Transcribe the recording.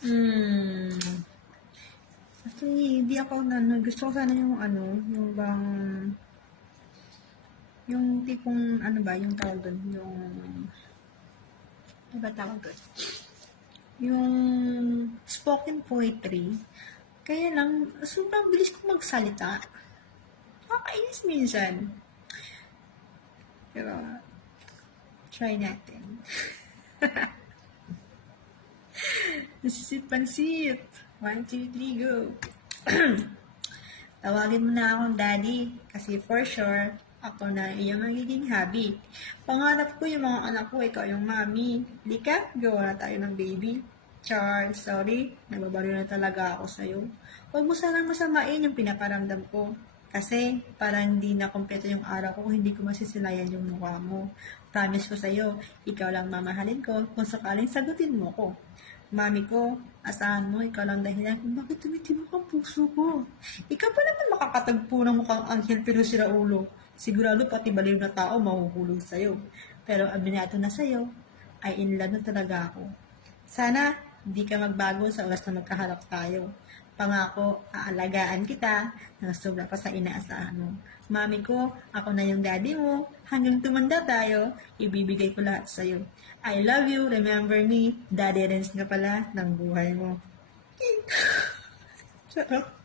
Hmm. Actually, hindi ako gusto ko sana yung yung bang, yung tipong yung tawag doon, ano ba tawag doon? Yung spoken poetry. Kaya lang, sobrang bilis kong magsalita. Nakakainis minsan. Pero, try natin. Nasisit pansit. 1, 2, 3, go. Tawagin mo na akong daddy kasi for sure, ako na iyong magiging hubby. Pangarap ko yung mga anak ko, ikaw yung mami. Lika, gawa na tayo ng baby. Char, sorry, nagbabaliw na talaga ako sa'yo. Huwag mo sanang masamain yung pinaparamdam ko. Kasi, parang hindi na kompleto yung araw ko kung hindi ko masisilayan yung mukha mo. Promise ko sa'yo, ikaw lang mamahalin ko kung sakaling sagutin mo ko. Mami ko, asahan mo, ikaw lang dahilan kung bakit tumitibok ang puso ko. Ikaw pa naman makakatagpo ng mukhang anghel pero sira ulo. Sigurado pati baliw na tao mahuhulog sa'yo. Pero aminado na sa'yo, ay in love na talaga ako. Sana, di ka magbago sa oras na magkaharap tayo. Pangako, aalagaan kita ng sobra pa sa inaasahan mo. Mami ko, ako na yung daddy mo. Hanggang tumanda tayo, ibibigay ko lahat sa'yo. I love you, remember me, daddy Renz nga pala ng buhay mo. Sarap.